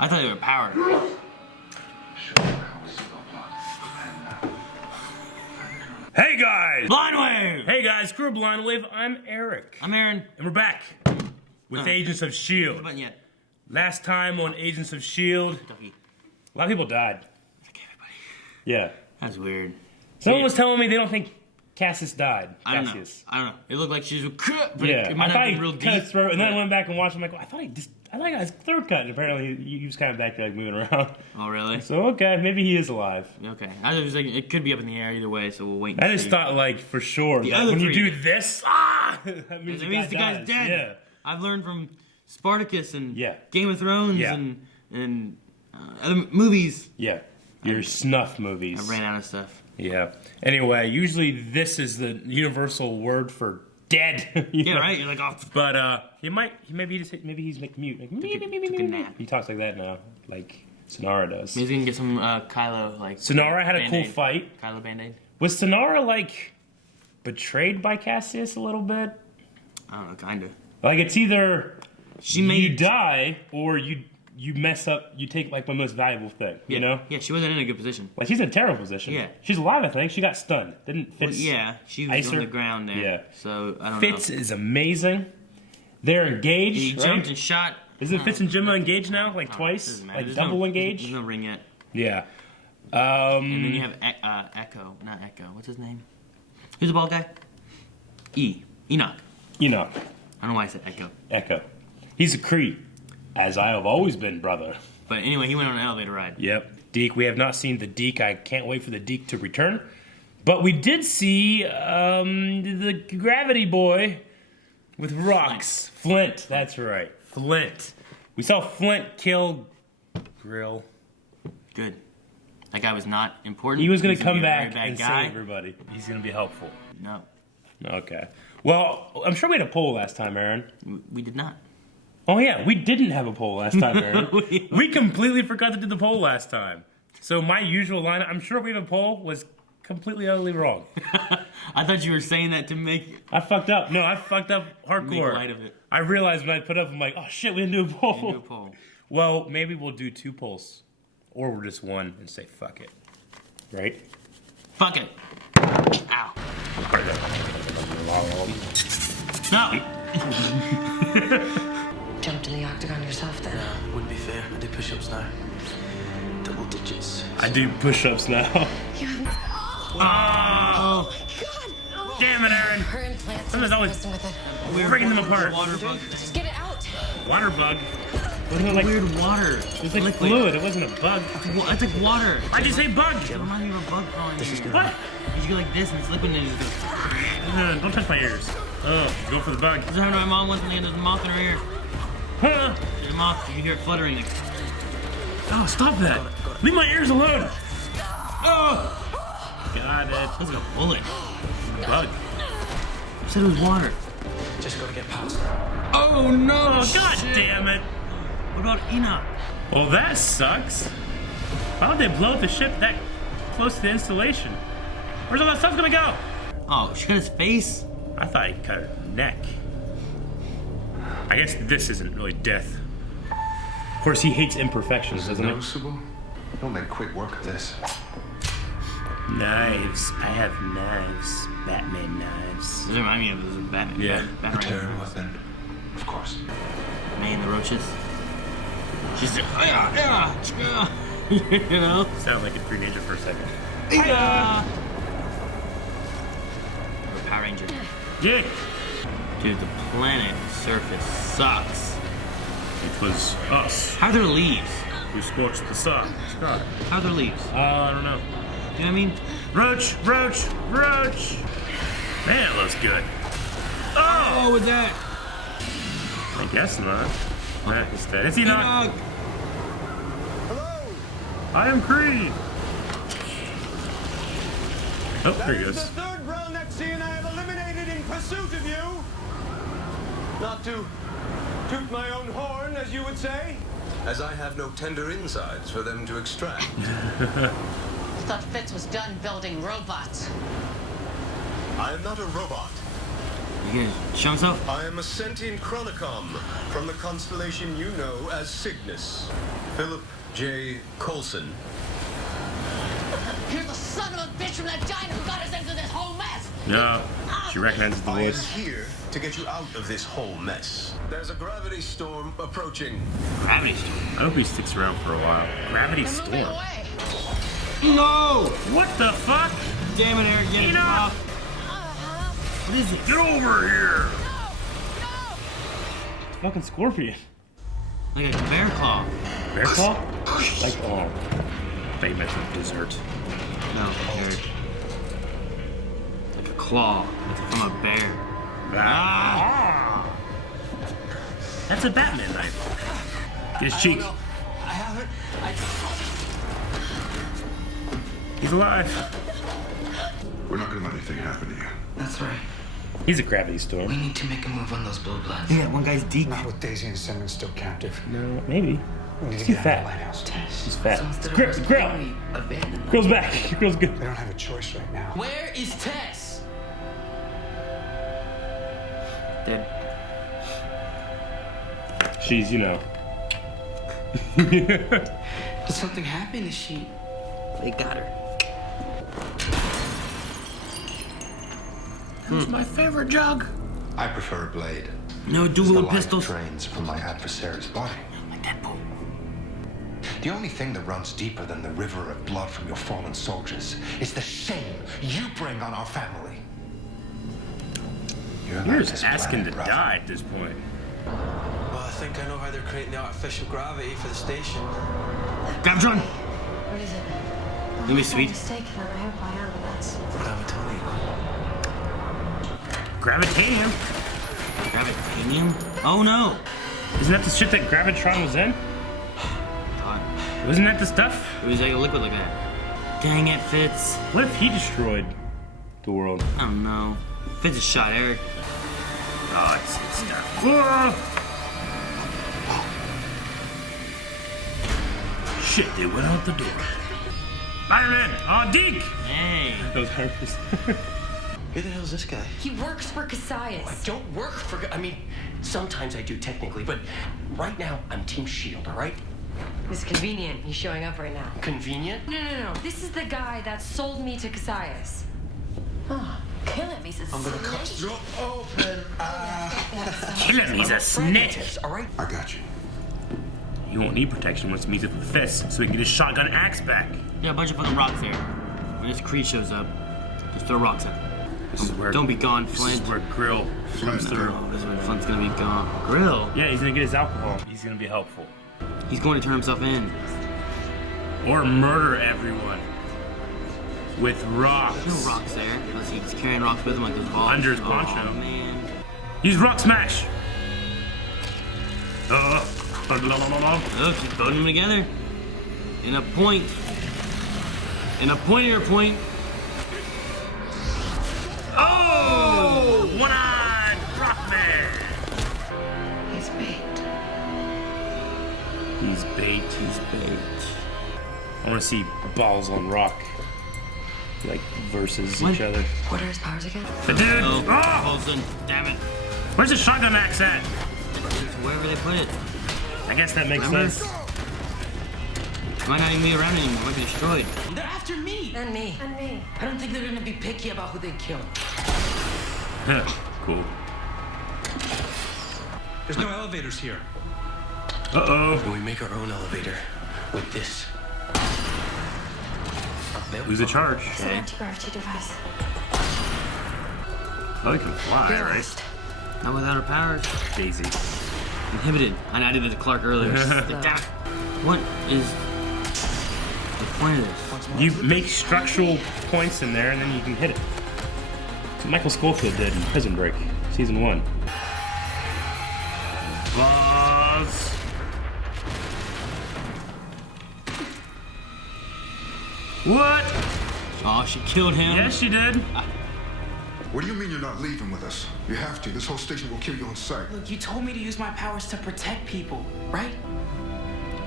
I thought they were powered. Hey guys! Blind Wave! Hey guys, crew Blind Wave. I'm Eric. I'm Aaron. And we're back with Agents of S.H.I.E.L.D. Button yet. Last time on Agents of S.H.I.E.L.D., Ducky. a lot of people died. Like everybody. Yeah. That's weird. Someone was telling me they don't think Cassius died. I don't know. I don't know. It looked like she was, but it might not be real deep. His throat, and then I went back and watched him. Like, I thought I got his throat cut, and apparently he was kind of back there, like moving around. Oh, really? So okay, maybe he is alive. Okay. I was thinking it could be up in the air either way, so we'll wait. And I just thought, like, for sure, that when you do this, that means the guy's dead. Yeah. I've learned from Spartacus and Yeah. Game of Thrones and other movies. Yeah. Your snuff movies. I ran out of stuff. Yeah. Anyway, usually this is the universal word for dead. Yeah, right. You're like, oh. But maybe he's like mute. Like, took a nap. He talks like that now, like Sonara does. Maybe we can get some Kylo like. Sonara had a cool Band-Aid. fight. Kylo Band-Aid. Was Sonara like betrayed by Cassius a little bit? I don't know, kinda. Like it's either you die or you mess up. You take like my most valuable thing. Yeah. You know? Yeah, she wasn't in a good position. Like she's in a terrible position. Yeah. She's alive, I think. She got stunned. Didn't Fitz? Well, yeah, she was Icer? on the ground there. Yeah. So I don't Fitz know. is amazing. They're engaged. He right? jumped and shot. Isn't Fitz and Gemma engaged now? Like twice? Like There's double engaged? There's no ring yet. Yeah. And then you have Echo. Not Echo. What's his name? Who's the bald guy? Enoch. Enoch. I don't know why I said Echo. Echo. He's a Cree. As I have always been, brother. But anyway, he went on an elevator ride. Yep. Deke. We have not seen the Deke. I can't wait for the Deke to return. But we did see the Gravity Boy with rocks. Flint. That's right. Flint. We saw Flint kill Grill. Good. That guy was not important. He was going to gonna come be a back very bad and guy. save everybody. He's going to be helpful. No, Okay. Well, I'm sure we had a poll last time, Aaron. we did not. Oh, yeah. We didn't have a poll last time, Aaron. We- We completely forgot to do the poll last time. So my usual line, I'm sure we have a poll, was completely utterly wrong. I thought you were saying that to make I fucked up. No, I fucked up hardcore. light of it. I realized when I put up, I'm like, oh shit, we didn't do a poll. Do a poll. Well, maybe we'll do 2 polls. Or we'll just one and say fuck it. Right? Fuck it. Ow. No. Jumped in the octagon yourself then. Wouldn't be fair. I do push-ups now. Double digits. I do push-ups now. Oh. Damn it, Aaron. Her implants. Sometimes always messing with it. We're breaking them apart. Water bug. Just get it out. Water bug. Wasn't it like, Weird water. it was like fluid. It wasn't a bug. It's like water. Why'd you say bug? It reminds me of a bug crawling. What? You go like this and it's liquid and it just goes. Don't touch my ears. Oh, go for the bug. This happened to my mom once and there's a moth in her ear. Huh? There's a moth. You can hear it fluttering. Like, Oh, stop that. Leave my ears alone. oh! Got it. That was like a bullet. Bug. You said it was water. Just gotta get past. Oh no! Oh, god damn it. What about Enoch? Well, that sucks. Why would they blow up the ship that close to the installation? Where's all that stuff gonna go? Oh, she cut his face? I thought he cut her neck. I guess this isn't really death. Of course, he hates imperfections, doesn't he? Noticeable? Don't make quick work of this. Knives. I have knives. Batman knives. Does it remind me of this Batman? Yeah. Return weapon. Of course. May and the roaches. She's just, you know? Sounded like a Green Ranger for a second. Yeah. Or Power Ranger. Yeah. Dude, the planet surface sucks. It was us How are there leaves? who scorched the sun. Scott. How are there leaves? I don't know. You know what I mean? Roach, roach, roach. Man, it looks good. Oh, with that. I guess not. Nah, he's dead. Is he not? Enoch. I am Creed. Oh, there he That is goes. the third Brown-Nexian I have eliminated in pursuit of you. Not to toot my own horn, as you would say. As I have no tender insides for them to extract. I thought Fitz was done building robots. I am not a robot. You gonna show himself? I am a sentient chronicom from the constellation you know as Cygnus. Philip J. Coulson. You're the son of a bitch from that giant who got us into this whole mess! No, she recognizes the I am voice. here to get you out of this whole mess. There's a gravity storm approaching. Gravity storm. I hope he sticks around for a while. Gravity They're moving storm. away! No! What the fuck? Damn it, Eric, get it Enough! off. What is it? Get over here! No! Fucking scorpion. Like a bear claw. Bear claw? Like, oh. They meant for dessert. No, Eric. Like a claw. Like from a bear. Ah! That's a Batman knife. Get his cheek. I haven't. He's alive. We're not gonna let anything happen to you. That's right. He's a gravity storm. We need to make a move on those blue bloods. Yeah, one guy's deep. Not with Daisy and Simmons still captive. No, maybe. We need to He's get out of fat. the lighthouse. He's fat. So instead of Grill. us Grill. we abandon them. Grill's back. Grill's good. They don't have a choice right now. Where is Tess? Dead. She's, you know. Did something happen? Is she? They got her. Who's my favorite jug? I prefer a blade. No As the dual light pistols. drains from my adversary's body. Like Deadpool. The only thing that runs deeper than the river of blood from your fallen soldiers is the shame you bring on our family. You're just asking to die at this point. Well, I think I know how they're creating the artificial gravity for the station. Gravitron! What is it? Let me sweet. Mistaken, I hope I am, but that's... Gravitanium? Gravitanium? Oh no! Isn't that the shit that Gravitron was in? God. Wasn't that the stuff? It was like a liquid like that. Dang it, Fitz. What if he destroyed the world? I don't know. Fitz just shot Eric. Oh, it's stuff. Whoa! Shit, they went out the door. Spider-Man! Oh, Deke! Hey. Those harpers. Who the hell's this guy? He works for I Cassius. don't work for. I mean, sometimes I do technically, but right now I'm Team Shield, all right? It's convenient. He's showing up right now. Convenient? No. This is the guy that sold me to Cassius. Kill him, he's a snitch. Open. Kill him, he's a snitch. All right? I got you. You won't need protection once he meets up with Fist, so he can get his shotgun axe back. Yeah, a bunch of fucking rocks there. When this Creed shows up, just throw rocks at him. This is where, Don't be gone, this Flint. is where Grill comes through. Oh, this is where Flint's gonna be gone. Grill? Yeah, he's gonna get his alcohol. He's gonna be helpful. He's going to turn himself in. Or murder everyone. With rocks. There's no rocks there. Unless he's carrying rocks with him like those balls. Under his poncho. Oh, man. Use rock smash! Oh, just putting them together. In a point. In a pointier point. Oh! One-eyed Rockman! He's bait. He's bait. He's bait. I wanna see balls on rock. Like, versus What? each other. What are his powers again? But dude! Oh, Oh! Colson. Damn it. Where's the shotgun axe at? It's wherever they put it. I guess that makes Remember? sense. Might not even be around anymore. Might be destroyed. They're after me. And me. And me. I don't think they're gonna be picky about who they kill. Cool. There's no elevators here. Uh-oh. Can we make our own elevator with this? Lose a charge. It's an anti-gravity device. Oh, he can fly, right? Not without her powers. Daisy. Inhibited. I did it to Clark earlier. Damn it. What is the point of this? You make structural points in there, and then you can hit it. That's what Michael Schofield did in Prison Break, Season 1. Buzz! What? Oh, she killed him. Yes, she did. What do you mean you're not leaving with us? You have to. This whole station will kill you on sight. Look, you told me to use my powers to protect people, right?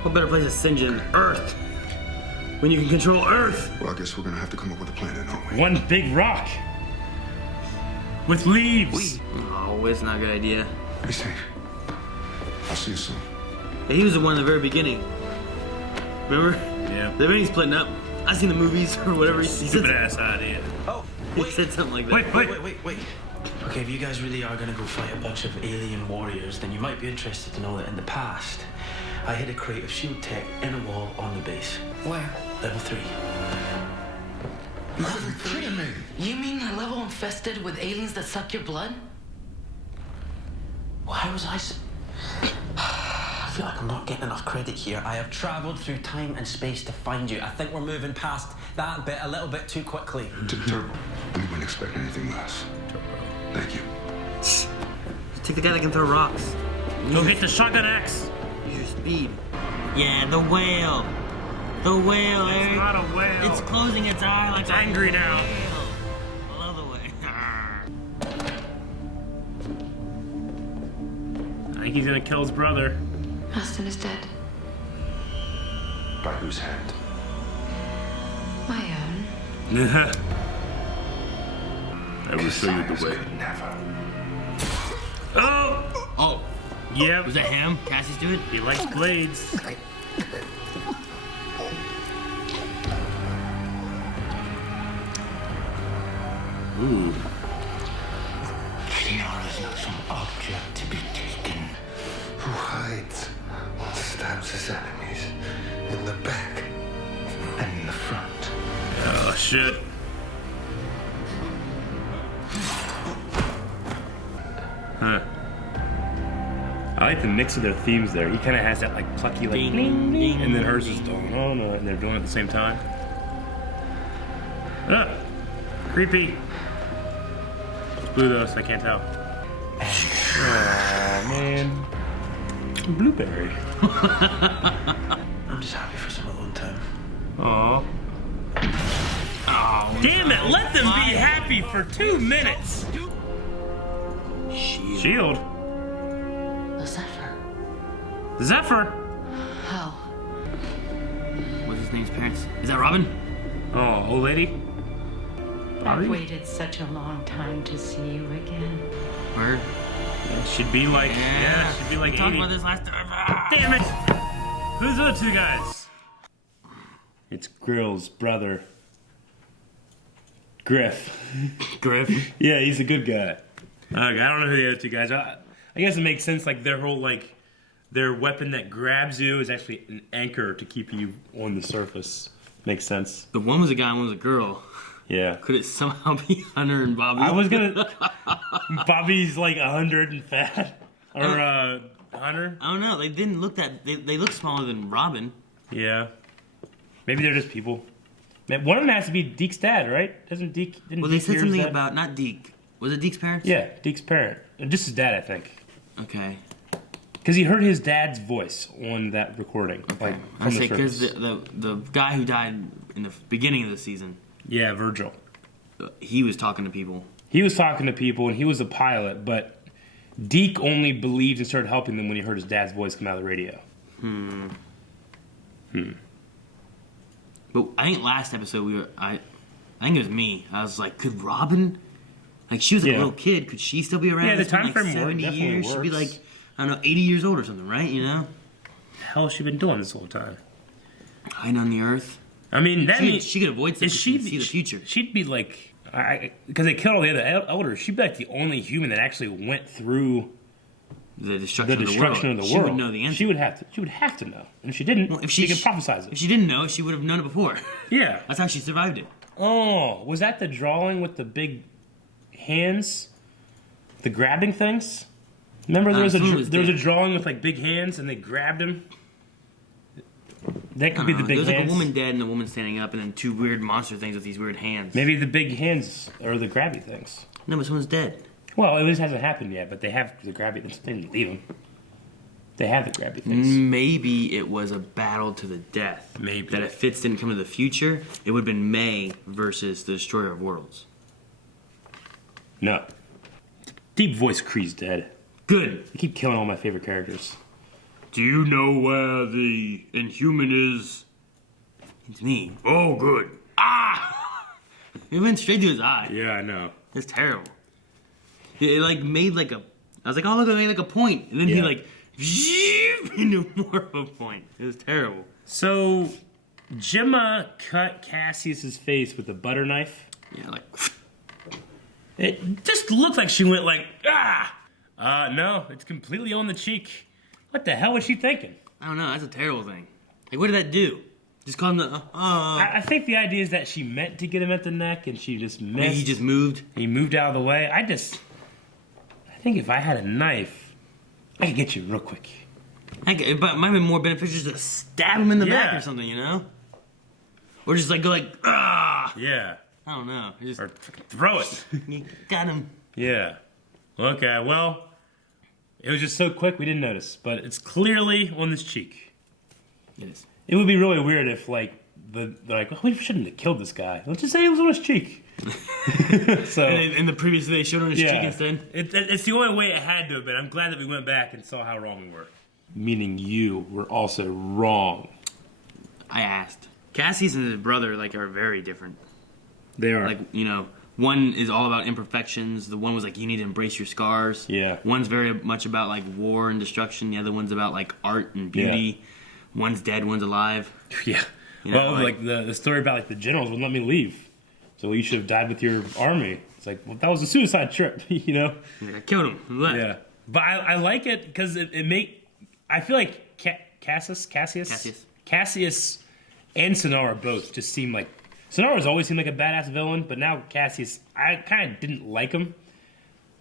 What better place to singe than Earth? When you can control Earth. Well, I guess we're gonna have to come up with a plan then, aren't we? One big rock. with leaves. Oh, it's not a good idea. Be safe. I'll see you soon. Hey, he was the one at the very beginning. Remember? Yeah. The beginning splitting up. I seen the movies or whatever. He Stupid ass idea. Oh, He wait. said something like that. Wait. Okay, if you guys really are gonna go fight a bunch of alien warriors, then you might be interested to know that in the past, I hid a crate of shield tech in a wall on the base. Where? Level 3. Level 3? You mean that level infested with aliens that suck your blood? Why was I feel like I'm not getting enough credit here. I have traveled through time and space to find you. I think we're moving past that bit a little bit too quickly. Turbo. We wouldn't expect anything less. Thank you. Take the guy that can throw rocks. Go hit the shotgun axe. Use your speed. Yeah, the whale. The whale, Eric. It's not a whale. It's closing its eye like It's a angry now. whale. I love the whale. I think he's gonna kill his brother. Aston is dead. By whose hand? My own. I will show you the way. Could never. Oh, Yep. was that him? Cassie's doing? He likes blades. Ooh. Kiara is not some object to be taken. Who hides or stabs his enemies in the back and in the front. Oh shit. Huh. I like the mix of their themes there. He kind of has that like plucky like Ding, ding, ding, and then hers is ding. going on, and they're doing it at the same time. Ah, creepy. It's blue though, so I can't tell. Aw, man. Blueberry. I'm just happy for some alone time. Aw. Oh, Damn it, let them be happy for 2 minutes. Shield? The Zephyr. Zephyr? How? What's his name's parents? Is that Robin? Oh, old lady? I've waited such a long time to see you again. Word. Yeah, should be like, yeah, should be like we 80. talked about this last time. Ah. Damn it! Who's the other two guys? It's Grill's brother. Griff. Griff? Yeah, he's a good guy. I don't know who the other two guys are. I guess it makes sense, like their whole, like, their weapon that grabs you is actually an anchor to keep you on the surface. Makes sense. The one was a guy and one was a girl. Yeah. Could it somehow be Hunter and Bobby? I was gonna... Bobby's like 100 and fat. Or, Hunter? I don't know. They didn't look that... They look smaller than Robin. Yeah. Maybe they're just people. One of them has to be Deke's dad, right? Didn't Well, they Deke said hear his something dad? about... Not Deke. Was it Deke's parents? Yeah, Deke's parent. Just his dad, I think. Okay. Because he heard his dad's voice on that recording. Okay. Like, I from say, the because surface. the guy who died in the beginning of the season... Yeah, Virgil. He was talking to people. He was talking to people, and he was a pilot, but Deke only believed and started helping them when he heard his dad's voice come out of the radio. But I think last episode I think it was me. I was like, could Robin, like she was like a little kid, could she still be around? Yeah, the It's been, time frame like 70 definitely years. She'd be works. like, I don't know, 80 years old or something, right? You know? What the hell has she been doing this whole time? Hiding on the earth. I mean, that means she could avoid stuff. She could see the future. She'd be like, because they killed all the other elders. She'd be like the only human that actually went through the destruction, of the world. She would know the answer. She would have to know, and if she didn't, Well, if she could prophesize it. If she didn't know, she would have known it before. Yeah, that's how she survived it. Oh, was that the drawing with the big hands, the grabbing things? Remember there was a drawing with like big hands, and they grabbed him. That could be the big hands. There's like a woman dead and a woman standing up, and then two weird monster things with these weird hands. Maybe the big hands are the grabby things. No, but someone's dead. Well, it hasn't happened yet, but they have the grabby things. They didn't leave them. They have the grabby things. Maybe it was a battle to the death. Maybe. That if Fitz didn't come to the future, it would have been May versus the Destroyer of Worlds. No. Deep voice Kree's dead. Good. You keep killing all my favorite characters. Do you know where the Inhuman is? It's me. Oh, good. Ah! It went straight to his eye. Yeah, I know. It's terrible. It like made like a. I was like, oh look, it made like a point, and then he like into more of a point. It was terrible. So, Gemma cut Cassius's face with a butter knife. Yeah, like. It just looked like she went like, ah! No, it's completely on the cheek. What the hell was she thinking? I don't know, that's a terrible thing. Like, what did that do? Just call him the, I think the idea is that she meant to get him at the neck and she just missed. Maybe he just moved. He moved out of the way. I think if I had a knife, I could get you real quick. But it might have been more beneficial just to stab him in the back or something, you know? Or just like go like, ah! Yeah. I don't know. Just or throw it. You got him. Yeah. Okay, well, it was just so quick we didn't notice, but it's clearly on this cheek. It is. It would be really weird if, like, they're like, oh, we shouldn't have killed this guy. Let's just say it was on his cheek. So in the previous they showed on his cheek instead. It's the only way it had to have been. I'm glad that we went back and saw how wrong we were. Meaning you were also wrong. I asked. Cassius and his brother like are very different. They are. Like, you know, one is all about imperfections. The one was like, you need to embrace your scars. Yeah. One's very much about like war and destruction. The other one's about like art and beauty. Yeah. One's dead, one's alive. Yeah. You know, well, like the story about like the generals wouldn't let me leave. So you should have died with your army. It's like, well, that was a suicide trip, you know? I killed him and left. Yeah. But I like it because it I feel like Cassius and Sonara both just seem like... Sonara's always seemed like a badass villain, but now Cassius, I kind of didn't like him,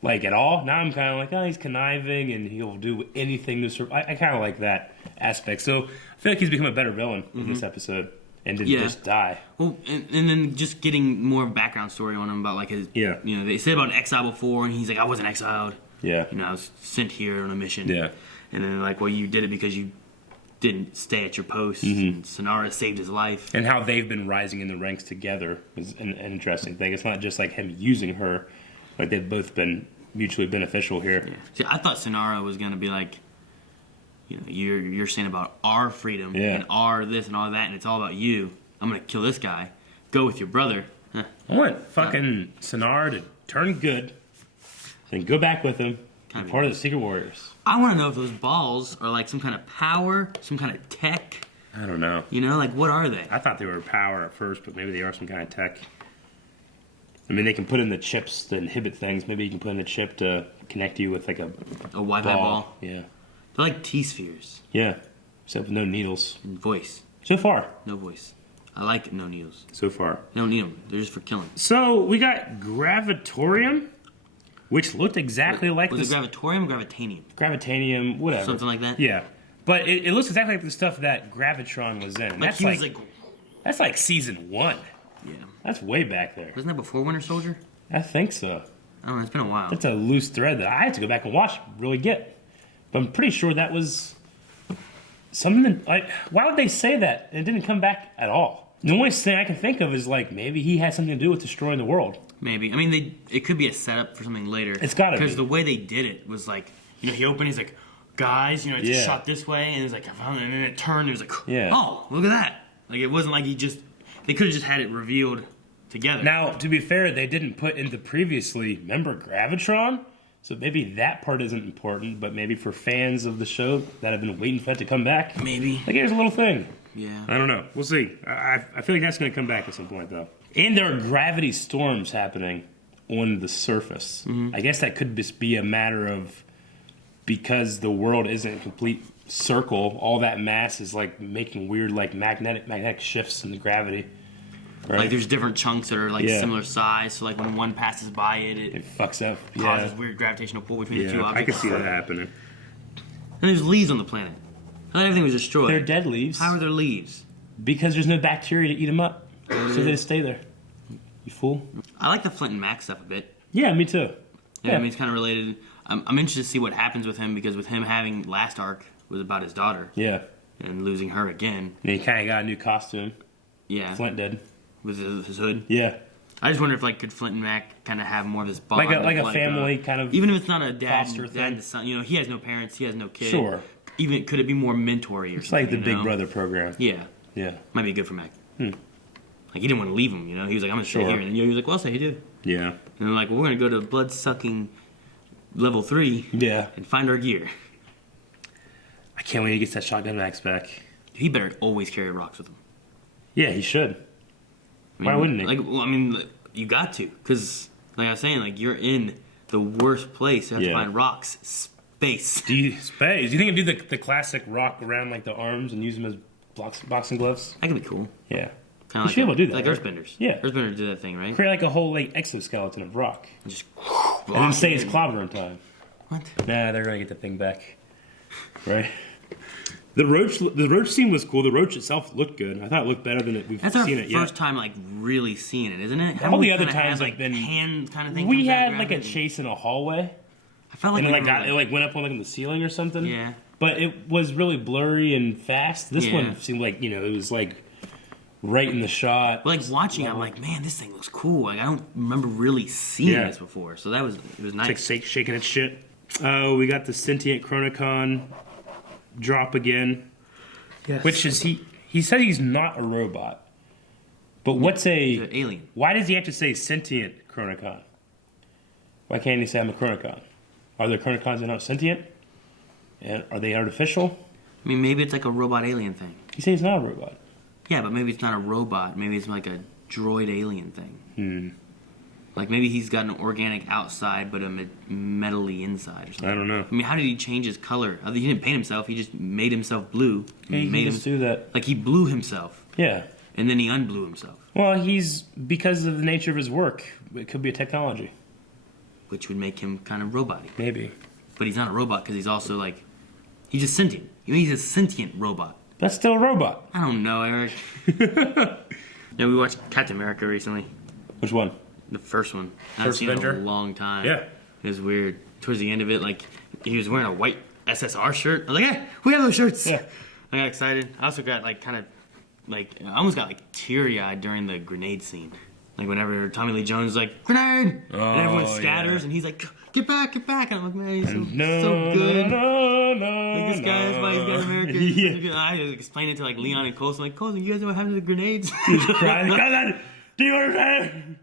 like, at all. Now I'm kind of like, oh, he's conniving and he'll do anything to survive. I kind of like that aspect. So I feel like he's become a better villain in this episode and didn't just die. Well, and then just getting more background story on him about, like, his... Yeah. You know, they said about exile before, and he's like, I wasn't exiled. Yeah. You know, I was sent here on a mission. Yeah. And then, like, well, you did it because you didn't stay at your post. And Sonara saved his life. And how they've been rising in the ranks together is an interesting thing. It's not just like him using her. Like, they've both been mutually beneficial here. Yeah. See, I thought Sonara was going to be like, you know, you're saying about our freedom and our this and all that, and it's all about you. I'm going to kill this guy. Go with your brother. Huh. I want fucking Sonara to turn good, then go back with him, be part of the Secret Warriors. I want to know if those balls are like some kind of power, some kind of tech. I don't know. You know, like what are they? I thought they were power at first, but maybe they are some kind of tech. I mean, they can put in the chips to inhibit things. Maybe you can put in a chip to connect you with like a Wi-Fi ball. Yeah. They're like T-spheres. Yeah, except with no needles. And voice. So far. No voice. I like no needles. So far. They don't need them. They're just for killing. So we got Gravitorium, which looked exactly like this. Was it Gravitorium or Gravitanium? Gravitanium, whatever. Something like that? Yeah. But it looks exactly like the stuff that Gravitron was in. Like That's like season 1. Yeah. That's way back there. Wasn't that before Winter Soldier? I think so. I don't know. It's been a while. That's a loose thread that I had to go back and watch, really get. But I'm pretty sure that was something like, why would they say that? And it didn't come back at all. The only thing I can think of is like maybe he had something to do with destroying the world. Maybe. I mean, it could be a setup for something later. It's gotta be. Because the way they did it was like, you know, he opened, he's like, guys, you know, it just shot this way, and it's like, and then it turned, it was like, oh, look at that. Like, it wasn't like they could have just had it revealed together. Now, to be fair, they didn't put in the previously, remember Gravitron? So maybe that part isn't important, but maybe for fans of the show that have been waiting for it to come back. Maybe. Like, here's a little thing. Yeah. I don't know. We'll see. I feel like that's going to come back at some point, though. And there are gravity storms happening on the surface. I guess that could just be a matter of, because the world isn't a complete circle, all that mass is like making weird like magnetic shifts in the gravity. Right? Like there's different chunks that are like similar size, so like when one passes by it fucks up. Causes weird gravitational pull between the two objects. I could see that happening. And there's leaves on the planet. I thought everything was destroyed. They're dead leaves. How are there leaves? Because there's no bacteria to eat them up. So they just stay there. You fool. I like the Flint and Mac stuff a bit. Yeah, me too. Yeah, I mean, it's kind of related. I'm interested to see what happens with him, because with him having last arc was about his daughter. Yeah. And losing her again. And he kind of got a new costume. Yeah. Flint did. With his hood. Yeah. I just wonder if like could Flint and Mac kind of have more of this bond, like a family kind of, even if it's not a dad thing. and son. You know, he has no parents, he has no kid. Sure. Even could it be more mentory or it's something? Like the Big Brother program. Yeah. Yeah. Might be good for Mac. Like he didn't want to leave him. You know, he was like, I'm gonna stay here, and he was like, well, I'll stay here too. Yeah. And they're like, well, we're gonna go to blood sucking level 3. Yeah. And find our gear. I can't wait to get that shotgun max back. He better always carry rocks with him. Yeah, he should. I mean, why wouldn't he? Like, well, I mean, you got to, because like I was saying, like you're in the worst place. You have to find rocks, space. Do you think he'd do the classic rock around like the arms and use them as boxing gloves? That could be cool. Yeah. Kind of should be able to do that. Like right? Earthbenders. Yeah. Earthbenders do that thing, right? Create like a whole like exoskeleton of rock. Just and then say it's clobbering time. What? Nah, they're gonna get the thing back. Right? The roach scene was cool. The roach itself looked good. I thought it looked better than we've seen it yet. That's our first time like really seeing it, isn't it? All the other times like been hand kind of thing. We had like a chase in a hallway. I felt like and it went up on like the ceiling or something. Yeah. But it was really blurry and fast. This one seemed like it was like right in the shot. Like watching, I'm like, man, this thing looks cool. Like I don't remember really seeing this before, so it was nice. It's like shaking its shit. Oh, we got the sentient Chronicon drop again. Yes. Which is he said he's not a robot. But what's he's an alien. Why does he have to say sentient Chronicon? Why can't he say I'm a Chronicon? Are there Chronicons that aren't sentient? And are they artificial? I mean, maybe it's like a robot alien thing. He says he's not a robot. Yeah, but maybe it's not a robot. Maybe it's like a droid alien thing. Like maybe he's got an organic outside, but a metally inside or something. I don't know. I mean, how did he change his color? He didn't paint himself. He just made himself blue. He can just do that. Like he blew himself. Yeah. And then he unblew himself. Well, because of the nature of his work, it could be a technology. Which would make him kind of robot-y. Maybe. But he's not a robot because he's also like, he's just sentient. He's a sentient robot. That's still a robot. I don't know, Eric. Yeah, we watched Captain America recently. Which one? The first one. I haven't seen it in a long time. Yeah. It was weird. Towards the end of it, like, he was wearing a white SSR shirt. I was like, hey, we have those shirts. Yeah. I got excited. I also got, like, kind of, like, I almost got, like, teary-eyed during the grenade scene. Like, whenever Tommy Lee Jones is like, grenade! And everyone scatters, and he's like, get back! And I'm like, man, he's so good. Like, this guy, that's why he's got American. Yeah. I explained it to, like, Leon and Coulson. Like, Coulson, you guys know what happened to the grenades? He's crying. Do you understand?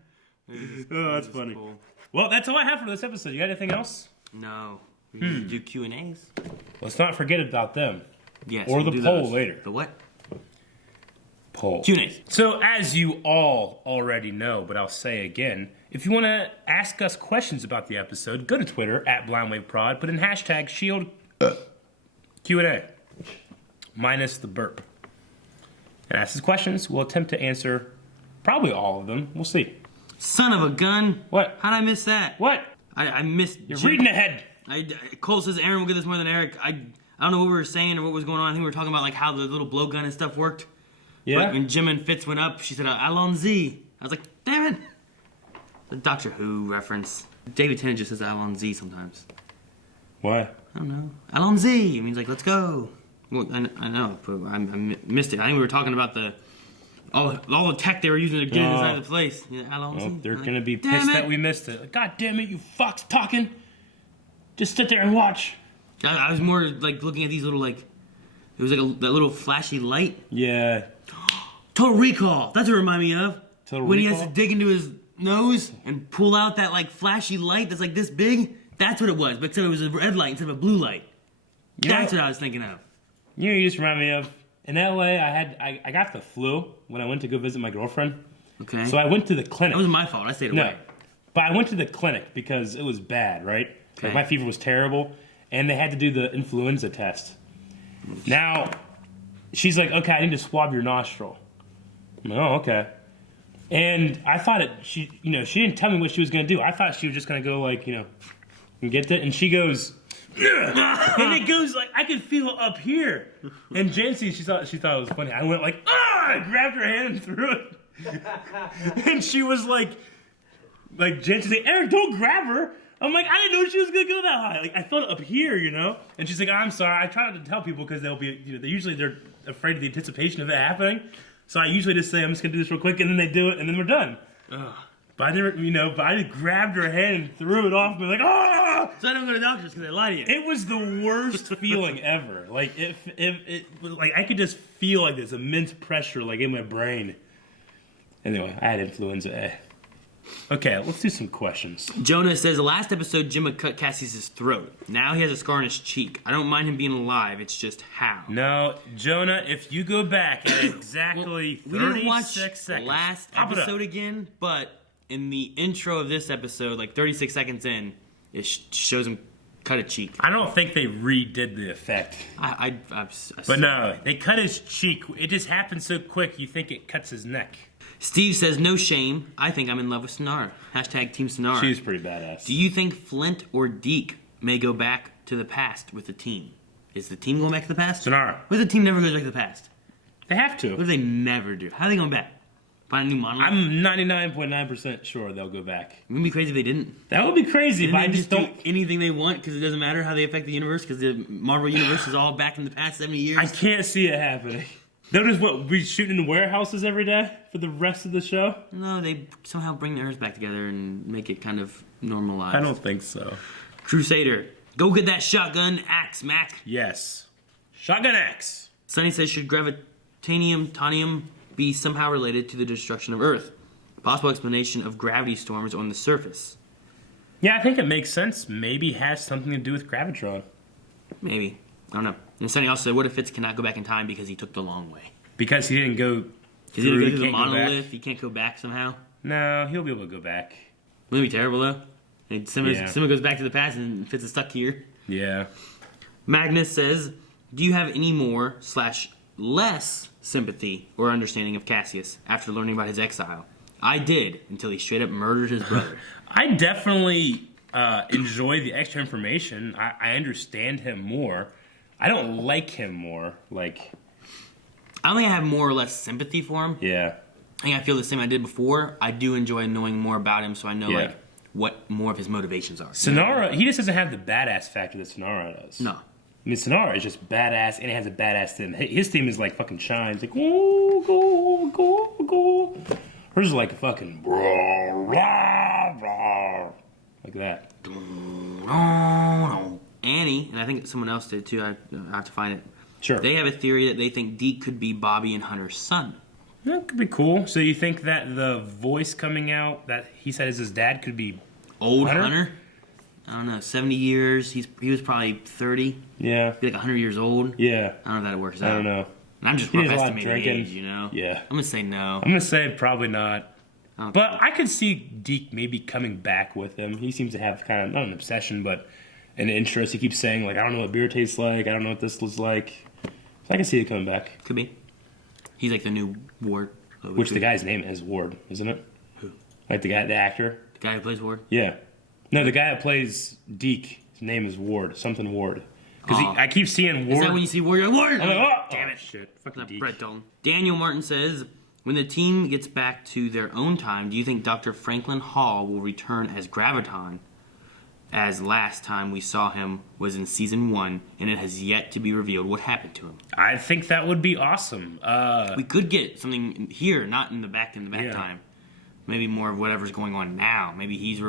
Oh, that's funny. Cool. Well, that's all I have for this episode. You got anything else? No. We need to do Q&As. Let's not forget about them. Yes. Or the poll later. The what? Poll. Q&As. So, as you all already know, but I'll say again, if you want to ask us questions about the episode, go to Twitter @BlindWaveProd, put in hashtag Shield Q&A, minus the burp. And ask us questions. We'll attempt to answer probably all of them. We'll see. Son of a gun. What? How'd I miss that? What? I missed... You're reading ahead. Cole says Aaron will get this more than Eric. I don't know what we were saying or what was going on. I think we were talking about like how the little blowgun and stuff worked. Yeah. But when Jim and Fitz went up, she said, Alon-Z. I was like, damn it. The Doctor Who reference. David Tennant just says Alon-Z sometimes. Why? I don't know. Alon-Z. It means like, let's go. Well, I know, but I missed it. I think we were talking about all the tech they were using to get inside the place. Yeah, well, they're going to be pissed that we missed it. Like, God damn it, you fucks talking. Just sit there and watch. I was more like looking at these little like, it was like that little flashy light. Yeah. Total Recall. That's what it reminded me of. When he has to dig into his nose and pull out that like flashy light that's like this big. That's what it was, but except it was a red light instead of a blue light. That's what I was thinking of. You just remind me of, in LA, I got the flu when I went to go visit my girlfriend. Okay. So I went to the clinic. That wasn't my fault. I stayed away. No. But I went to the clinic because it was bad, right? Okay. Like my fever was terrible, and they had to do the influenza test. Now, she's like, okay, I need to swab your nostril. I'm like, oh, okay. And I thought she didn't tell me what she was going to do. I thought she was just going to go like, and get it. And she goes, and it goes like, I could feel it up here. And Jancy, she thought it was funny. I went like, I grabbed her hand and threw it. And she was like Jancy's like, Eric, don't grab her. I'm like, I didn't know she was gonna go that high. Like I felt it up here, And she's like, I'm sorry. I try not to tell people because they'll be, they're afraid of the anticipation of it happening. So I usually just say, I'm just gonna do this real quick, and then they do it, and then we're done. Ugh. But I never, but I just grabbed her hand and threw it off, and like, ah! So I don't go to doctors because they lie to you. It was the worst feeling ever. Like if like I could just feel like this immense pressure like in my brain. Anyway, I had influenza A. Okay, let's do some questions. Jonah says, the last episode, Jim cut Cassius' throat. Now he has a scar on his cheek. I don't mind him being alive, it's just how. No, Jonah, if you go back at exactly 36 we didn't watch seconds. last episode again, but in the intro of this episode, like 36 seconds in, it shows him cut a cheek. I don't think they redid the effect. But no, they cut his cheek. It just happened so quick, you think it cuts his neck. Steve says, no shame. I think I'm in love with Sonara. Hashtag Team Sonara. She's pretty badass. Do you think Flint or Deke may go back to the past with the team? Is the team going back to the past? Sonara. What if the team never goes back to the past? They have to. What if they never do? How are they going back? Find a new monolith? I'm 99.9% sure they'll go back. It would be crazy if they didn't. That would be crazy, Didn't but I they just don't... do anything they want because it doesn't matter how they affect the universe because the Marvel universe is all back in the past 70 years? I can't see it happening. They'll just be shooting in warehouses every day for the rest of the show? No, they somehow bring the Earth back together and make it kind of normalized. I don't think so. Crusader, go get that shotgun axe, Mac. Yes. Shotgun axe. Sonny says, should gravitanium be somehow related to the destruction of Earth? Possible explanation of gravity storms on the surface. Yeah, I think it makes sense. Maybe it has something to do with gravitron. Maybe. I don't know. And Sonny also said, what if Fitz cannot go back in time because he took the long way? Because he didn't go Because he didn't go through the monolith, he can't go back somehow? No, he'll be able to go back. Wouldn't it be terrible, though? And Simba goes back to the past and Fitz is stuck here. Yeah. Magnus says, do you have any more / less sympathy or understanding of Cassius after learning about his exile? I did, until he straight up murdered his brother. I definitely enjoy the extra information. I understand him more. I don't like him more. Like, I don't think I have more or less sympathy for him. Yeah. I think I feel the same I did before. I do enjoy knowing more about him, so I know like what more of his motivations are. Sonara, he just doesn't have the badass factor that Sonara does. No. I mean, Sonara is just badass, and he has a badass theme. His theme is like fucking shines, like go, go, go, go. Hers is like a fucking like that. Annie, and I think someone else did too. I have to find it. Sure. They have a theory that they think Deke could be Bobby and Hunter's son. That could be cool. So you think that the voice coming out that he said is his dad could be old Hunter? I don't know. 70 years. He was probably 30. Yeah. Be like 100 years old. Yeah. I don't know if that works out. I don't know. And I'm just rough estimating age, you know? Yeah. I'm going to say no. I'm going to say probably not. But I could see Deke maybe coming back with him. He seems to have kind of, not an obsession, but an interest. He keeps saying, like, I don't know what beer tastes like. I don't know what this looks like. So I can see it coming back. Could be. He's like the new Ward. Which the guy's name is Ward, isn't it? Who? Like the actor? The guy who plays Ward? Yeah. No, the guy that plays Deke, his name is Ward. Something Ward. Because I keep seeing Ward. Is that when you see Ward, you're like, Ward! I'm like, oh, damn it. Shit. Fucking that Brett Dalton. Daniel Martin says, when the team gets back to their own time, do you think Dr. Franklin Hall will return as Graviton, as last time we saw him was in season 1, and it has yet to be revealed what happened to him? I think that would be awesome. We could get something here, not in the back time. Maybe more of whatever's going on now. Maybe he's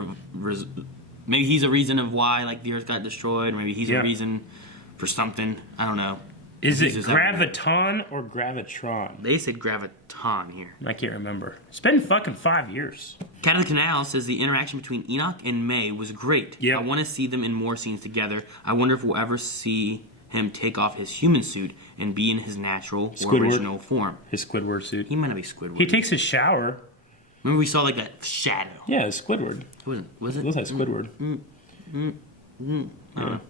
maybe he's a reason of why like the Earth got destroyed. Or maybe he's a reason for something. I don't know. Is it Graviton or Gravitron? They said Graviton here. I can't remember. It's been fucking 5 years. Cat of the Canal says the interaction between Enoch and May was great. Yep. I want to see them in more scenes together. I wonder if we'll ever see him take off his human suit and be in his natural or original form. His Squidward suit. He might not be Squidward. He takes his shower. Remember we saw like a shadow. Yeah, it's Squidward. Was it? It looks like Squidward. I don't know.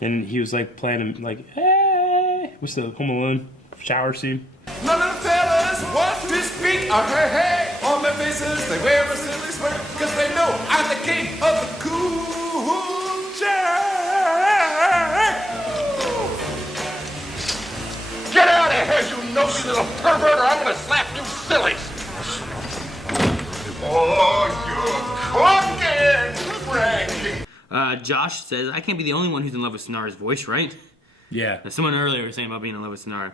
And he was like playing like, hey, what's the Home Alone shower scene? None of the fellas want to speak. Hey, hey, on their faces they wear a silly smirk, cause they know I'm the king of the cool jack. Get out of here, you nosy little pervert, or I'm gonna slap you sillies. Oh, you're cooking, Frankie. Josh says, I can't be the only one who's in love with Sonara's voice, right? Yeah. Someone earlier was saying about being in love with Sonara.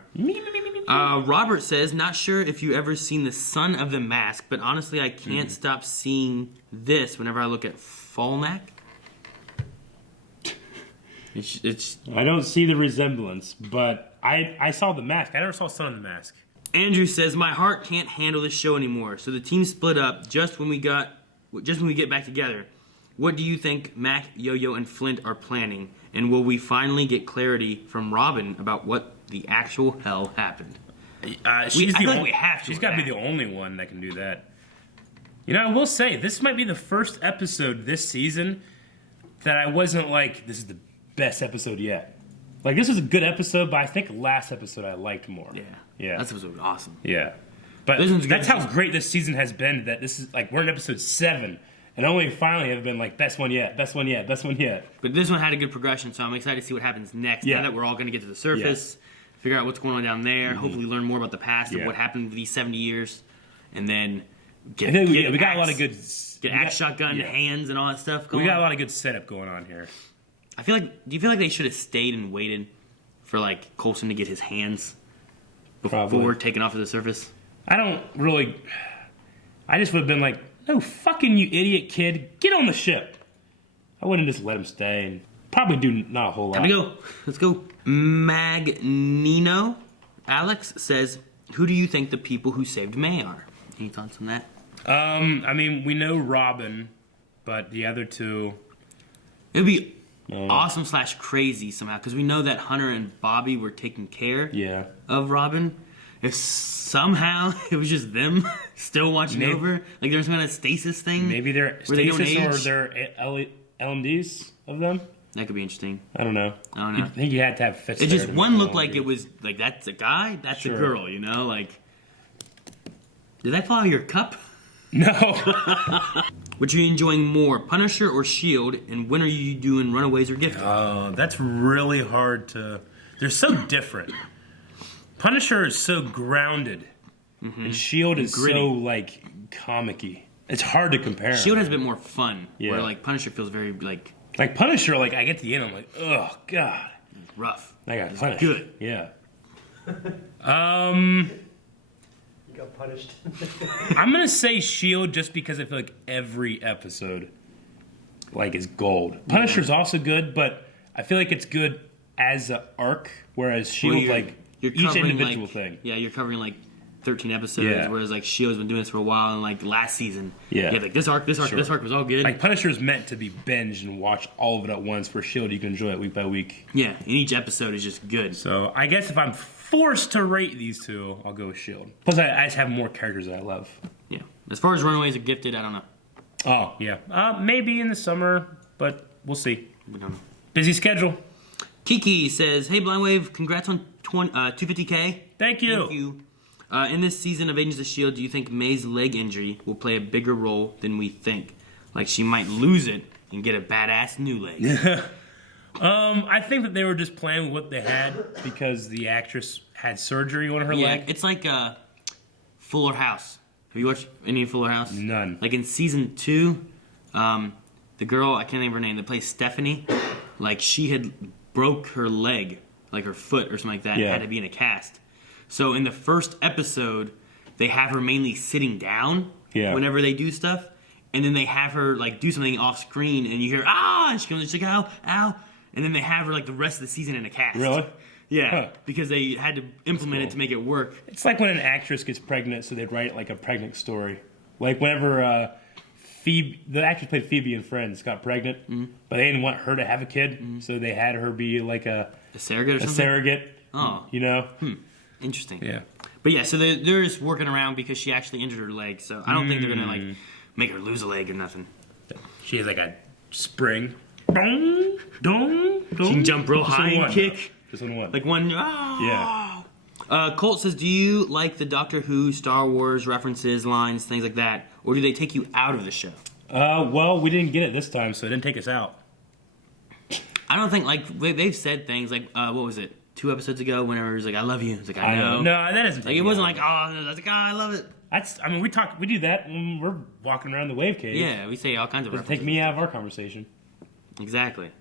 Robert says, not sure if you ever seen The Son of the Mask, but honestly, I can't stop seeing this whenever I look at Falnak. It's. I don't see the resemblance, but I saw The Mask. I never saw Son of the Mask. Andrew says, my heart can't handle this show anymore, so the team split up just when we got just when we get back together, what do you think Mac, Yo-Yo, and Flint are planning? And will we finally get clarity from Robin about what the actual hell happened? I feel like we have to. She's got to be the only one that can do that. You know, I will say, this might be the first episode this season that I wasn't like, this is the best episode yet. Like, this was a good episode, but I think last episode I liked more. Yeah. That episode was awesome. Yeah. But that's how great this season has been, that this is, like, we're in episode 7, and only finally have been, like, best one yet. But this one had a good progression, so I'm excited to see what happens next. Now that we're all going to get to the surface, figure out what's going on down there, hopefully learn more about the past of what happened these 70 years, and then we got a lot of good... Get axe shotgun, hands, and all that stuff going on. We got a lot of good setup going on here. Do you feel like they should have stayed and waited for, like, Coulson to get his hands before taking off to the surface? I just would have been like, no, fucking you idiot kid, get on the ship. I wouldn't just let him stay and probably do not a whole lot. Time to go. Let's go. Magnino Alex says, who do you think the people who saved May are? Any thoughts on that? I mean, we know Robin, but the other two... It would be awesome / crazy somehow, because we know that Hunter and Bobby were taking care of Robin. If somehow it was just them still watching over, like there's some kind of stasis thing. Maybe they're stasis or they're LMDs of them. That could be interesting. I don't know. I think you had to have fits. It just one looked like it was like that's a guy, that's a girl. You know, like did that fall out of your cup? No. Which are you enjoying more, Punisher or Shield? And when are you doing Runaways or Gifted? Oh, that's really hard to... They're so different. Punisher is so grounded. And Shield is gritty. so, like, comic-y. It's hard to compare. Shield has a bit more fun. Where, like, Punisher feels very, like... Like, Punisher, like, I get to the end, I'm like, oh, God. Rough. I got punished. Good. Yeah. You got punished. I'm gonna say Shield just because I feel like every episode, like, is gold. Punisher's also good, but I feel like it's good as an arc, whereas Shield, you're each individual thing. Yeah, you're covering like 13 episodes, whereas like Shield's been doing this for a while, and like last season, like this arc was all good. Like Punisher's meant to be binged and watch all of it at once. For Shield, you can enjoy it week by week. Yeah, and each episode is just good. So I guess if I'm forced to rate these two, I'll go with Shield. Plus, I just have more characters that I love. Yeah. As far as Runaways or Gifted, I don't know. Oh, yeah. Maybe in the summer, but we'll see. We don't know. Busy schedule. Kiki says, hey, Blind Wave, congrats on 250K. Thank you. Thank you. In this season of Agents of S.H.I.E.L.D., do you think May's leg injury will play a bigger role than we think? Like she might lose it and get a badass new leg. I think that they were just playing with what they had because the actress had surgery on her leg. It's like Fuller House. Have you watched any of Fuller House? None. Like in season 2, the girl, I can't remember her name, that plays Stephanie, like she had broke her leg, like her foot or something like that, and had to be in a cast. So in the first episode, they have her mainly sitting down whenever they do stuff, and then they have her like do something off screen, and you hear and she comes, she's like ow, ow, and then they have her like the rest of the season in a cast. Really? Yeah, because they had to implement it to make it work. It's like when an actress gets pregnant, so they'd write like a pregnant story. Like whenever Phoebe, the actress played Phoebe in Friends, got pregnant, but they didn't want her to have a kid, so they had her be like a surrogate or something? A surrogate. Oh. You know? Interesting. Yeah. But yeah, so they're just working around because she actually injured her leg, so I don't think they're going to like make her lose a leg or nothing. She has like a spring. Dong, dong, dong. She can jump real high and kick. Just one. Like one. Yeah. Colt says, do you like the Doctor Who, Star Wars references, lines, things like that? Or do they take you out of the show? Well, we didn't get it this time, so it didn't take us out. I don't think, like, they've said things like, what was it? 2 episodes ago, whenever he was like, I love you. It's like, I know. No, that doesn't take like, it wasn't like, I was like, I love it. I mean, we do that when we're walking around the wave cave. Yeah, we say all kinds of references. Take me out of our conversation. Exactly.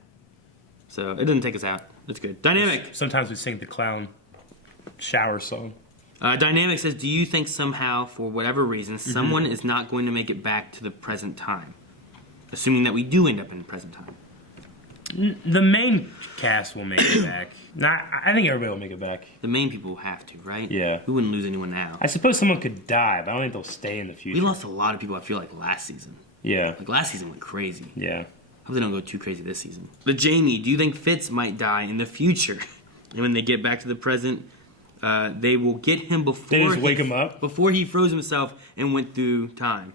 So, it doesn't take us out. That's good. Dynamic. Sometimes we sing the clown shower song. Dynamic says, do you think somehow, for whatever reason, someone is not going to make it back to the present time? Assuming that we do end up in the present time. The main cast will make it back. I think everybody will make it back. The main people have to, right? Yeah. We wouldn't lose anyone now. I suppose someone could die, but I don't think they'll stay in the future. We lost a lot of people, I feel like, last season. Yeah. Like last season went crazy. Yeah. Hope they don't go too crazy this season. But Jamie, do you think Fitz might die in the future? And when they get back to the present, they will get him before they just wake him up before he froze himself and went through time.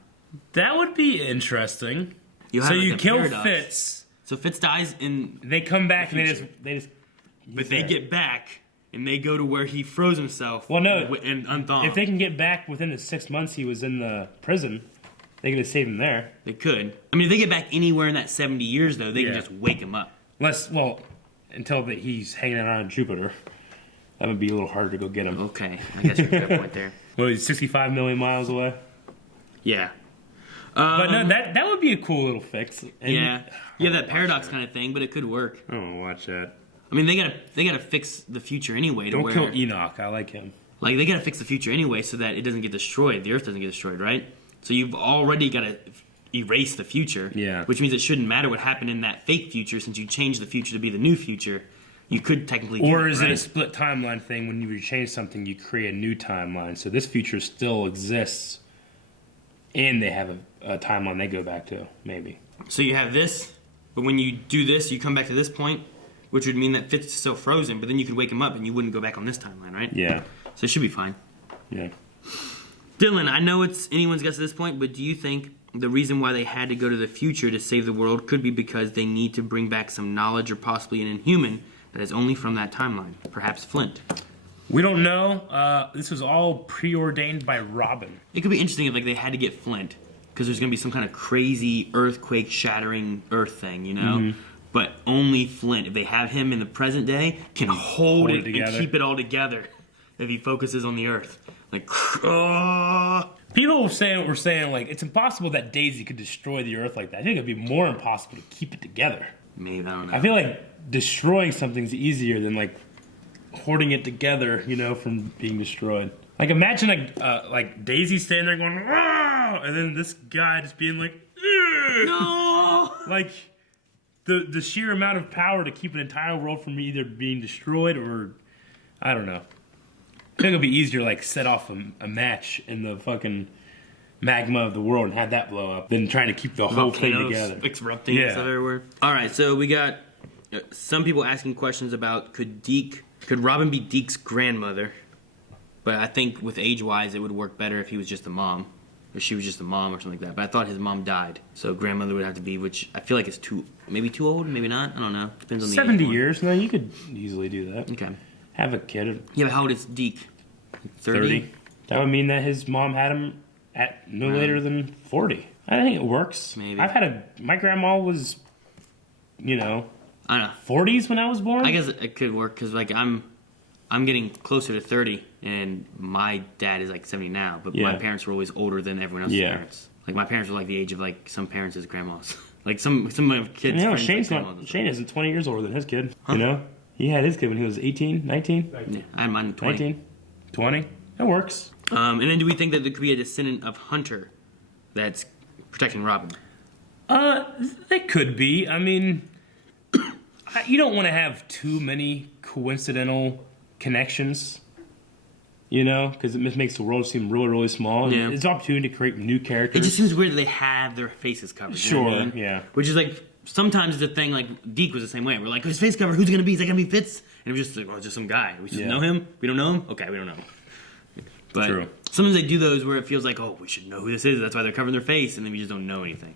That would be interesting. So you kill paradox. Fitz. So Fitz dies in. They come back the and future. they just. But they get back and they go to where he froze himself. Well, no. And unthaw. If they can get back within the 6 months he was in the prison, they could have saved him there. They could. I mean, if they get back anywhere in that 70 years, though, they can just wake him up. Until he's hanging out on Jupiter. That would be a little harder to go get him. Okay, I guess you've got a point there. Well, he's 65 million miles away. Yeah. But no, that would be a cool little fix. And yeah, that paradox kind of thing, but it could work. I don't want to watch that. I mean, they gotta fix the future anyway. Don't kill Enoch. I like him. Like, they gotta fix the future anyway so that it doesn't get destroyed. The Earth doesn't get destroyed, right? So you've already got to erase the future. Yeah. Which means it shouldn't matter what happened in that fake future since you changed the future to be the new future. You could technically do Or it, is right? it a split timeline thing? When you change something, you create a new timeline. So this future still exists, and they have a timeline they go back to, maybe. So you have this, but when you do this, you come back to this point, which would mean that Fitz is still frozen, but then you could wake him up and you wouldn't go back on this timeline, right? Yeah. So it should be fine. Yeah. Dylan, I know it's anyone's guess at this point, but do you think the reason why they had to go to the future to save the world could be because they need to bring back some knowledge or possibly an inhuman that is only from that timeline? Perhaps Flint. We don't know. This was all preordained by Robin. It could be interesting if they had to get Flint, because there's going to be some kind of crazy earthquake-shattering Earth thing, you know? Mm-hmm. But only Flint, if they have him in the present day, can hold it and keep it all together if he focuses on the Earth. Like, People were saying, like, it's impossible that Daisy could destroy the Earth like that. I think it'd be more impossible to keep it together. Maybe, I don't know. I feel like destroying something's easier than, like, hoarding it together, you know, from being destroyed. Like, imagine, like Daisy standing there going, "Whoa!" And then this guy just being like, "Ugh!" No! Like, the sheer amount of power to keep an entire world from either being destroyed or, I don't know. I think it'd be easier to, like, set off a match in the fucking magma of the world and have that blow up than trying to keep the whole thing together. Erupting and stuff everywhere. All right, so we got some people asking questions about could Robin be Deke's grandmother? But I think with age-wise, it would work better if he was just a mom. Or she was just a mom or something like that. But I thought his mom died. So grandmother would have to be, which I feel like is maybe too old, maybe not. I don't know. Depends on the 70 age years? No, you could easily do that. Okay. Have a kid. Yeah, but how old is Deke? 30? That would mean that his mom had him at no later than 40. I think it works. Maybe. My grandma was, you know, I don't know. 40s when I was born. I guess it could work because like I'm getting closer to 30, and my dad is like 70 now. But my parents were always older than everyone else's parents. Like my parents were like the age of like some parents' grandmas. Like some of my kids. You know, friends, Shane isn't 20 years older than his kid. Huh? You know, he had his kid when he was 18, 19. Yeah, I had mine 20. 19, 20. That works. And then do we think that there could be a descendant of Hunter that's protecting Robin? They could be. I mean, you don't want to have too many coincidental connections, you know, because it makes the world seem really, really small. Yeah. It's an opportunity to create new characters. It just seems weird that they have their faces covered. Sure, you know what I mean? yeah. Which is like, sometimes it's a thing, like, Deke was the same way. We're like, his face cover, who's it going to be? Is that going to be Fitz? And it was just like, well, just some guy. We just know him? We don't know him? Okay, we don't know him. But True. Sometimes they do those where it feels like, oh, we should know who this is. That's why they're covering their face, and then we just don't know anything.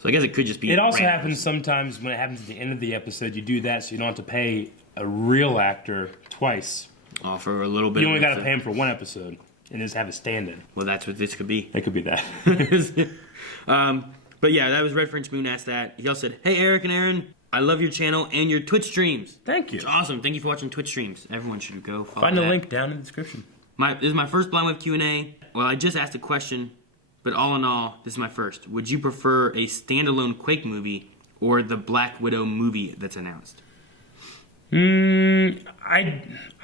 So I guess it could just be. It also random. happens sometimes when it happens at the end of the episode. You do that so you don't have to pay a real actor twice. Oh, for a little bit. You only got to pay him for one episode and just have a stand-in. Well, that's what this could be. It could be that. But yeah, that was Red French Moon asked that. He also said, "Hey Eric and Aaron, I love your channel and your Twitch streams. Thank you. It's awesome. Thank you for watching Twitch streams. Everyone should go follow Find that. the link down in the description." This is my first Blind Web Q&A. Well, I just asked a question, but all in all, this is my first. Would you prefer a standalone Quake movie or the Black Widow movie that's announced? I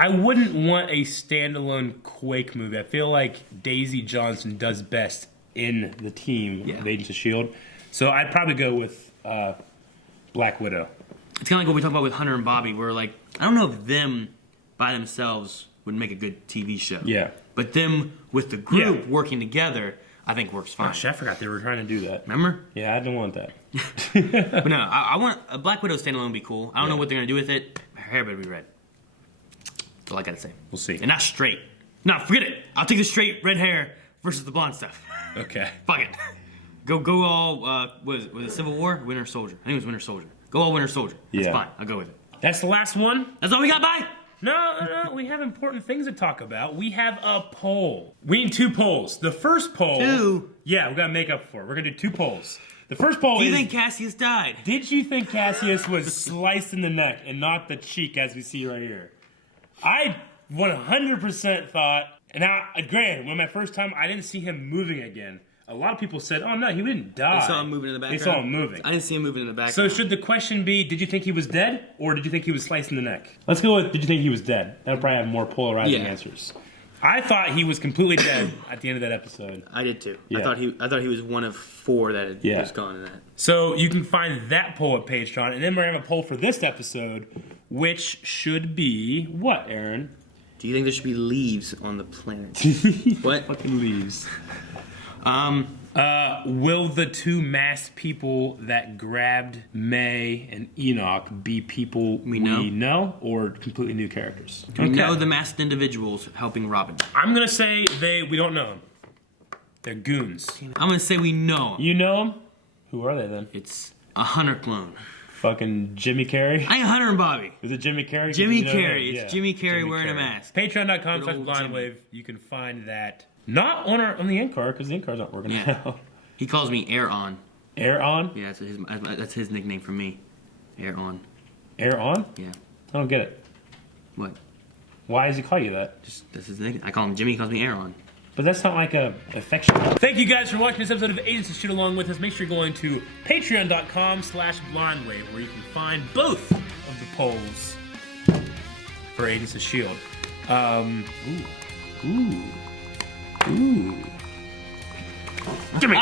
wouldn't want a standalone Quake movie. I feel like Daisy Johnson does best in the team of Agents of S.H.I.E.L.D. So I'd probably go with Black Widow. It's kind of like what we talked about with Hunter and Bobby, where like, I don't know if them by themselves would make a good TV show. Yeah. But them with the group working together I think works fine. Oh, shit, I forgot they were trying to do that. Remember? Yeah, I didn't want that. But no, I want a Black Widow standalone would be cool. I don't know what they're gonna do with it. Her hair better be red. That's all I gotta say. We'll see. And not straight. No, forget it. I'll take the straight red hair versus the blonde stuff. Okay. Fuck it. Go all. Was it Civil War? Winter Soldier. I think it was Winter Soldier. Go all Winter Soldier. That's fine. I'll go with it. That's the last one. That's all we got. Bye. No. We have important things to talk about. We have a poll. We need 2 polls. The first poll. 2? Yeah, we gotta make up for it. We're gonna do 2 polls. The first poll Do you is, think Cassius died? did you think Cassius was sliced in the neck and not the cheek as we see right here? I 100% thought, and now, granted, when my first time, I didn't see him moving again. A lot of people said, oh no, he didn't die. They saw him moving in the background? They saw him moving. I didn't see him moving in the background. So should the question be, did you think he was dead, or did you think he was sliced in the neck? Let's go with, did you think he was dead? That would probably have more polarizing answers. I thought he was completely dead at the end of that episode. I did too. Yeah. I thought he was one of 4 that was gone in that. So you can find that poll at Patreon, and then we're gonna have a poll for this episode, which should be what, Aaron? Do you think there should be leaves on the planet? What? Fucking leaves. Will the 2 masked people that grabbed May and Enoch be people we know or completely new characters? Do we know the masked individuals helping Robin? I'm gonna say we don't know them. They're goons. I'm gonna say we know them. You know them? Who are they then? It's a Hunter clone. Fucking Jimmy Carrey? I ain't Hunter and Bobby. Is it Jimmy Carrey? Jimmy Carrey. It's Jimmy Carrey wearing a mask. Patreon.com/blindwave. You can find that. Not on the end card, because the end card's not working now. He calls me Air On. Air On? Yeah, that's his nickname for me. Air On. Air On? Yeah. I don't get it. What? Why does he call you that? Just that's his nickname. I call him Jimmy. He calls me Air On. But that's not like a affection. Thank you guys for watching this episode of Agents of Shoot along with us. Make sure you're going to patreon.com/blindwave where you can find both of the polls for Agents of Shield. Ooh. Give me.